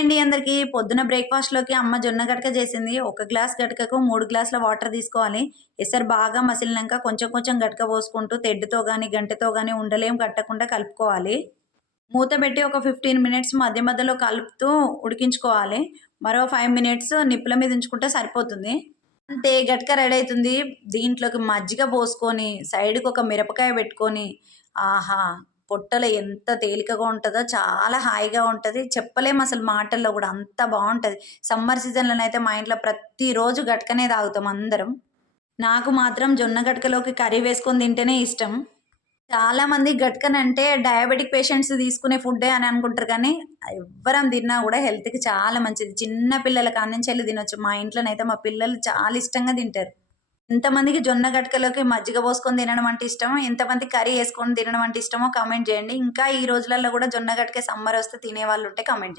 అండి అందరికీ. పొద్దున బ్రేక్‌ఫాస్ట్‌లోకి అమ్మ జొన్న గటక చేసింది. ఒక గ్లాస్ గటకకు 3 గ్లాసుల వాటర్ తీసుకోవాలి. ఎసరు బాగా మసిలినంక కొంచెం కొంచెం గటక పోసుకుంటూ తెడ్డుతో గానీ, గంటెతో గానీ ఉండలేం కట్టకుండా కలుపుకోవాలి. మూత పెట్టి ఒక 15 మినిట్స్ మధ్య మధ్యలో కలుపుతూ ఉడికించుకోవాలి. మరో 5 మినిట్స్ నిప్పుల మీద ఉంచుకుంటే సరిపోతుంది. అంతే గటక రెడీ అయితుంది. దీంట్లోకి మజ్జిగ పోసుకొని, సైడ్‌కొక మిరపకాయ పెట్టుకొని, ఆహా! పొట్టలో ఎంత తేలికగా ఉంటదో, చాలా హాయిగా ఉంటది. చెప్పలేమసలు మాటల్లో గూడా అంత బావుంటది. సమ్మర్ సీజన్‌లోనైతే మా ఇంట్లో ప్రతిరోజు గటకనే తాగుతాం అందరం. నాకు మాత్రం జొన్న గటకలోకి కర్రీ వేసుకొని తింటేనే ఇష్టం. చాలామంది గట్కనంటే డయాబెటిక్ పేషెంట్స్ తీసుకునే ఫుడ్డే అని అనుకుంటారు కానీ, ఎవ్వరం తిన్నా గూడా హెల్త్‌కి చాలా మంచిది. చిన్న పిల్లల కాడ్నుంచెల్లి తినొచ్చు. మా ఇంట్లోనైతే మా పిల్లలు చాలా ఇష్టంగా తింటారు. ఎంతమందికి జొన్న గటకలోకి మజ్జిగ పోసుకొని తినడం అంటే ఇష్టమో, ఎంతమందికి కర్రీ యేసుకొని తినడం అంటే ఇష్టమో కామెంట్ జేయండి. ఇంకా ఈ రోజులలో గూడా జొన్న గటక సమ్మరొస్తే తినేవాళ్ళుంటే కామెంట్ జేయండి.